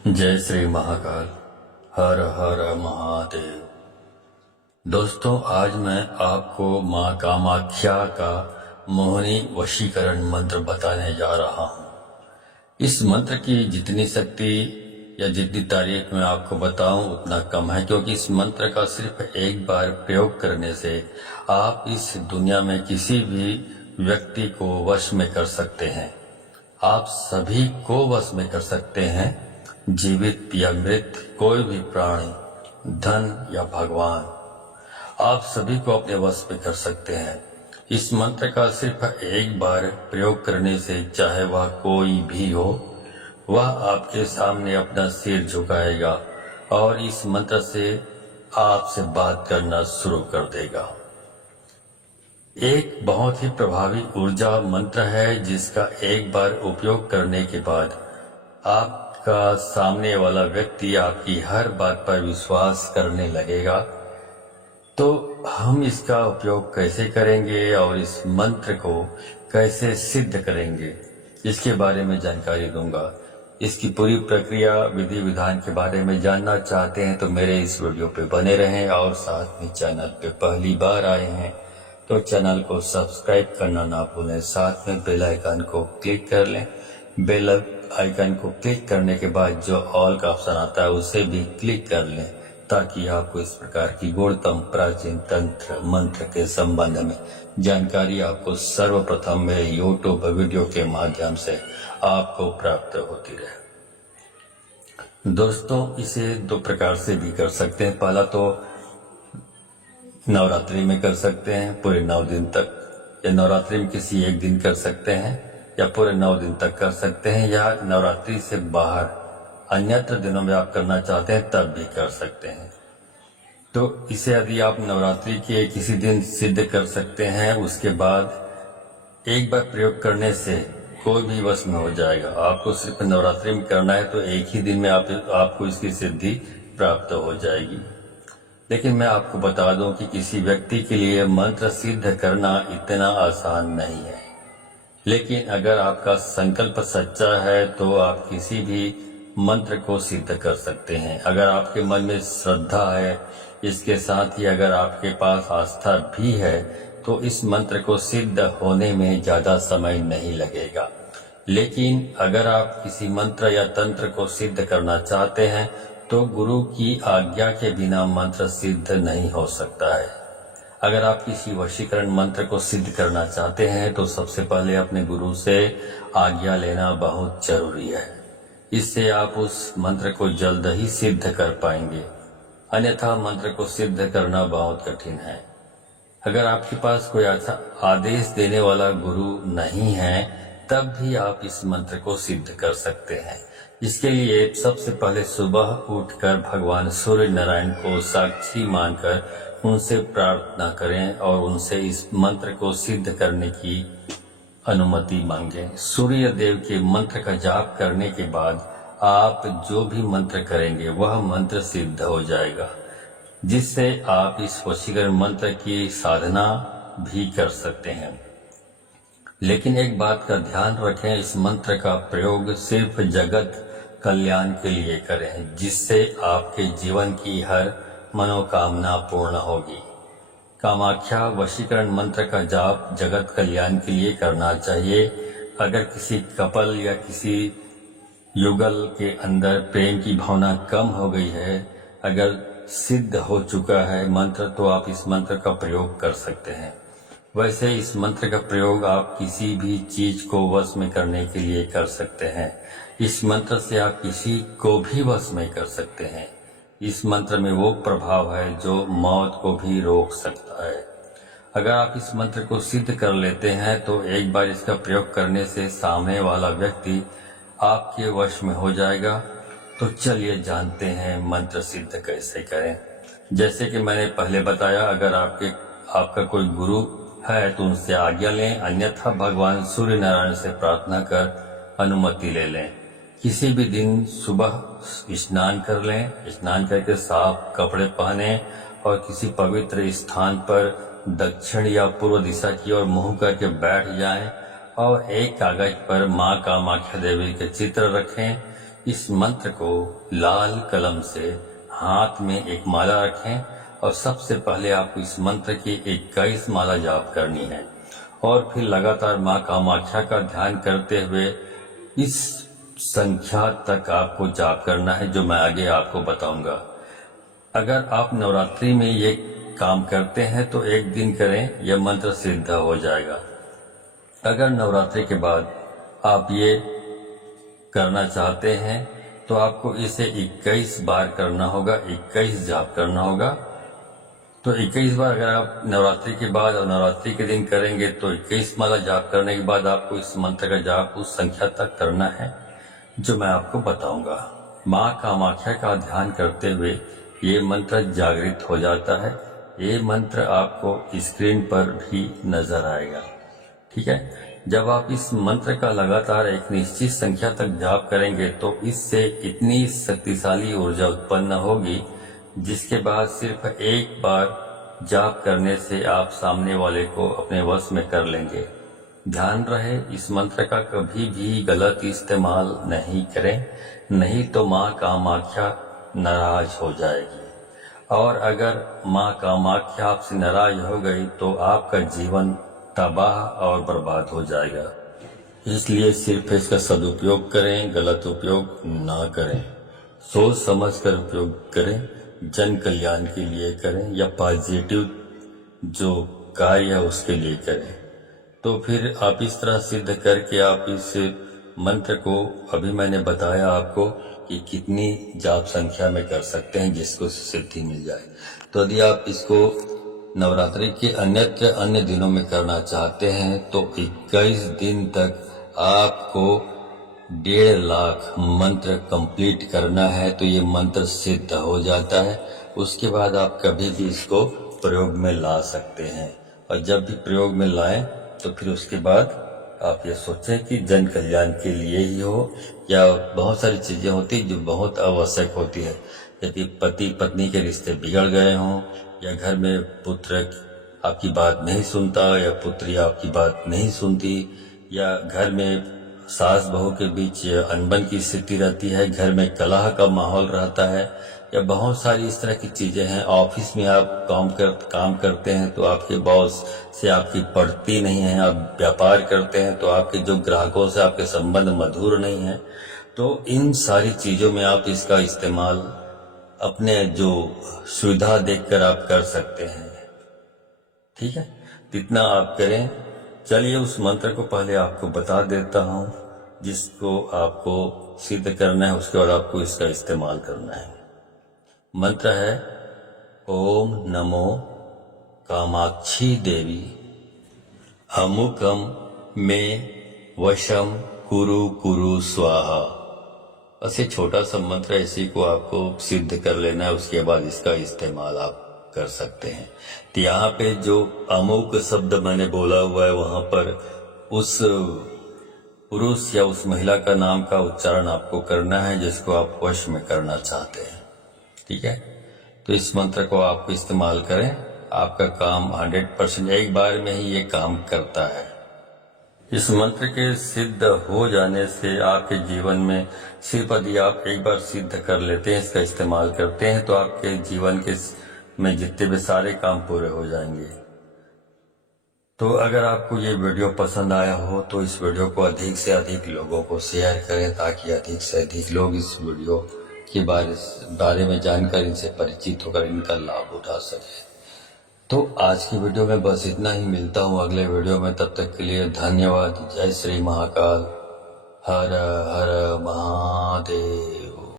जय श्री महाकाल। हर हर महादेव। दोस्तों, आज मैं आपको माँ कामाख्या का मोहिनी वशीकरण मंत्र बताने जा रहा हूँ। इस मंत्र की जितनी शक्ति या जितनी तारीफ मैं आपको बताऊं उतना कम है, क्योंकि इस मंत्र का सिर्फ एक बार प्रयोग करने से आप इस दुनिया में किसी भी व्यक्ति को वश में कर सकते हैं। आप सभी को वश में कर सकते हैं, जीवित या मृत, कोई भी प्राणी, धन या भगवान, आप सभी को अपने वश में कर सकते हैं। इस मंत्र का सिर्फ एक बार प्रयोग करने से चाहे वह कोई भी हो, वह आपके सामने अपना सिर झुकाएगा और इस मंत्र से आपसे बात करना शुरू कर देगा। एक बहुत ही प्रभावी ऊर्जा मंत्र है, जिसका एक बार उपयोग करने के बाद आपका सामने वाला व्यक्ति आपकी हर बात पर विश्वास करने लगेगा। तो हम इसका उपयोग कैसे करेंगे और इस मंत्र को कैसे सिद्ध करेंगे, इसके बारे में जानकारी दूंगा। इसकी पूरी प्रक्रिया, विधि विधान के बारे में जानना चाहते हैं तो मेरे इस वीडियो पे बने रहें, और साथ में चैनल पे पहली बार आए हैं तो चैनल को सब्सक्राइब करना ना भूलें। साथ में बेल आइकन को क्लिक कर लें। बेल आइकन को क्लिक करने के बाद जो ऑल का ऑप्शन आता है उसे भी क्लिक कर लें, ताकि आपको इस प्रकार की गुणतम प्राचीन तंत्र मंत्र के संबंध में जानकारी आपको सर्वप्रथम में यूट्यूब वीडियो के माध्यम से आपको प्राप्त होती रहे। दोस्तों, इसे दो प्रकार से भी कर सकते हैं। पहला तो नवरात्रि में कर सकते हैं पूरे 9 दिन तक, या नवरात्रि में किसी एक दिन कर सकते हैं, या पूरे 9 दिन तक कर सकते हैं, या नवरात्रि से बाहर अन्यत्र दिनों में आप करना चाहते हैं तब भी कर सकते हैं। तो इसे यदि आप नवरात्रि के किसी दिन सिद्ध कर सकते हैं, उसके बाद एक बार प्रयोग करने से कोई भी वश में हो जाएगा। आपको सिर्फ नवरात्रि में करना है तो एक ही दिन में आपको इसकी सिद्धि प्राप्त हो जाएगी। लेकिन मैं आपको बता दूं कि किसी व्यक्ति के लिए मंत्र सिद्ध करना इतना आसान नहीं है। लेकिन अगर आपका संकल्प सच्चा है तो आप किसी भी मंत्र को सिद्ध कर सकते हैं। अगर आपके मन में श्रद्धा है, इसके साथ ही अगर आपके पास आस्था भी है, तो इस मंत्र को सिद्ध होने में ज्यादा समय नहीं लगेगा। लेकिन अगर आप किसी मंत्र या तंत्र को सिद्ध करना चाहते हैं तो गुरु की आज्ञा के बिना मंत्र सिद्ध नहीं हो सकता है। अगर आप किसी वशीकरण मंत्र को सिद्ध करना चाहते हैं तो सबसे पहले अपने गुरु से आज्ञा लेना बहुत जरूरी है। इससे आप उस मंत्र को जल्द ही सिद्ध कर पाएंगे, अन्यथा मंत्र को सिद्ध करना बहुत कठिन है। अगर आपके पास कोई ऐसा आदेश देने वाला गुरु नहीं है, तब भी आप इस मंत्र को सिद्ध कर सकते हैं। इसके लिए सबसे पहले सुबह उठकर भगवान सूर्य नारायण को साक्षी मानकर उनसे प्रार्थना करें और उनसे इस मंत्र को सिद्ध करने की अनुमति मांगें। सूर्य देव के मंत्र का जाप करने के बाद आप जो भी मंत्र करेंगे वह मंत्र सिद्ध हो जाएगा, जिससे आप इस वशीकरण मंत्र की साधना भी कर सकते हैं। लेकिन एक बात का ध्यान रखें, इस मंत्र का प्रयोग सिर्फ जगत कल्याण के लिए करें, जिससे आपके जीवन की हर मनोकामना पूर्ण होगी। कामाख्या वशीकरण मंत्र का जाप जगत कल्याण के लिए करना चाहिए। अगर किसी कपल या किसी युगल के अंदर प्रेम की भावना कम हो गई है, अगर सिद्ध हो चुका है मंत्र, तो आप इस मंत्र का प्रयोग कर सकते हैं। वैसे इस मंत्र का प्रयोग आप किसी भी चीज को वश में करने के लिए कर सकते हैं। इस मंत्र से आप किसी को भी वश में कर सकते हैं। इस मंत्र में वो प्रभाव है जो मौत को भी रोक सकता है। अगर आप इस मंत्र को सिद्ध कर लेते हैं तो एक बार इसका प्रयोग करने से सामने वाला व्यक्ति आपके वश में हो जाएगा। तो चलिए जानते हैं मंत्र सिद्ध कैसे करें। जैसे कि मैंने पहले बताया, अगर आपका कोई गुरु है तो उनसे आज्ञा लें, अन्यथा भगवान सूर्य नारायण से प्रार्थना कर अनुमति ले लें। किसी भी दिन सुबह स्नान कर लें, स्नान करके साफ कपड़े पहने और किसी पवित्र स्थान पर दक्षिण या पूर्व दिशा की ओर मुंह करके बैठ जाएं और एक कागज पर माँ कामाख्या देवी के चित्र रखें। इस मंत्र को लाल कलम से हाथ में एक माला रखें और सबसे पहले आपको इस मंत्र की 21 माला जाप करनी है और फिर लगातार माँ कामाख्या का ध्यान करते हुए इस संख्या तक आपको जाप करना है जो मैं आगे आपको बताऊंगा। अगर आप नवरात्रि में ये काम करते हैं तो एक दिन करें, यह मंत्र सिद्ध हो जाएगा। अगर नवरात्रि के बाद आप ये करना चाहते हैं तो आपको इसे 21 बार करना होगा, 21 जाप करना होगा। तो 21 बार अगर आप नवरात्रि के बाद और नवरात्रि के दिन करेंगे तो 21 माला जाप करने के बाद आपको इस मंत्र का जाप उस संख्या तक करना है जो मैं आपको बताऊंगा। माँ कामाख्या का ध्यान करते हुए ये मंत्र जागृत हो जाता है। ये मंत्र आपको स्क्रीन पर भी नजर आएगा, ठीक है। जब आप इस मंत्र का लगातार एक निश्चित संख्या तक जाप करेंगे तो इससे इतनी शक्तिशाली ऊर्जा उत्पन्न होगी जिसके बाद सिर्फ एक बार जाप करने से आप सामने वाले को अपने वश में कर लेंगे। ध्यान रहे, इस मंत्र का कभी भी गलत इस्तेमाल नहीं करें, नहीं तो माँ कामाख्या नाराज हो जाएगी और अगर माँ कामाख्या आपसे नाराज हो गई तो आपका जीवन तबाह और बर्बाद हो जाएगा। इसलिए सिर्फ इसका सदुपयोग करें, गलत उपयोग ना करें। सोच समझ कर उपयोग करें, जन कल्याण के लिए करें या पॉजिटिव जो कार्य है उसके लिए करें। तो फिर आप इस तरह सिद्ध करके आप इस मंत्र को, अभी मैंने बताया आपको कि कितनी जाप संख्या में कर सकते हैं जिसको सिद्धि मिल जाए। तो यदि आप इसको नवरात्रि के अन्य दिनों में करना चाहते हैं तो 21 दिन तक आपको 1.5 लाख मंत्र कंप्लीट करना है तो ये मंत्र सिद्ध हो जाता है। उसके बाद आप कभी भी इसको प्रयोग में ला सकते हैं और जब भी प्रयोग में लाएं तो फिर उसके बाद आप ये सोचें कि जन कल्याण के लिए ही हो या बहुत सारी चीजें होती जो बहुत आवश्यक होती है। यदि पति पत्नी के रिश्ते बिगड़ गए हों या घर में पुत्र आपकी बात नहीं सुनता या पुत्री आपकी बात नहीं सुनती या घर में सास बहू के बीच अनबन की स्थिति रहती है, घर में कलह का माहौल रहता है या बहुत सारी इस तरह की चीजें हैं। ऑफिस में आप काम करते हैं तो आपके बॉस से आपकी पड़ती नहीं है, आप व्यापार करते हैं तो आपके जो ग्राहकों से आपके संबंध मधुर नहीं है। तो इन सारी चीजों में आप इसका इस्तेमाल अपने जो सुविधा देखकर आप कर सकते हैं, ठीक है। जितना आप करें। चलिए उस मंत्र को पहले आपको बता देता हूं जिसको आपको सिद्ध करना है, उसके बाद आपको इसका इस्तेमाल करना है। मंत्र है ओम नमो कामाक्षी देवी अमुकम में वशम कुरु कुरु स्वाहा। ऐसे छोटा सा मंत्र इसी को आपको सिद्ध कर लेना है, उसके बाद इसका इस्तेमाल आप कर सकते हैं। तो यहाँ पे जो अमुक शब्द मैंने बोला हुआ है वहां पर उस पुरुष या उस महिला का नाम का उच्चारण आपको करना है जिसको आप वश में करना चाहते हैं, ठीक है। तो इस मंत्र को आप इस्तेमाल करें, आपका काम 100% एक बार में ही ये काम करता है। इस मंत्र के सिद्ध हो जाने से आपके जीवन में सिर्फ यदि आप एक बार सिद्ध कर लेते हैं, इसका इस्तेमाल करते हैं तो आपके जीवन के में जितने भी सारे काम पूरे हो जाएंगे। तो अगर आपको ये वीडियो पसंद आया हो तो इस वीडियो को अधिक से अधिक लोगों को शेयर करें ताकि अधिक से अधिक लोग इस वीडियो के बारे में जानकर इनसे परिचित होकर इनका लाभ उठा सके। तो आज की वीडियो में बस इतना ही। मिलता हूँ अगले वीडियो में, तब तक के लिए धन्यवाद। जय श्री महाकाल। हर हर महादेव।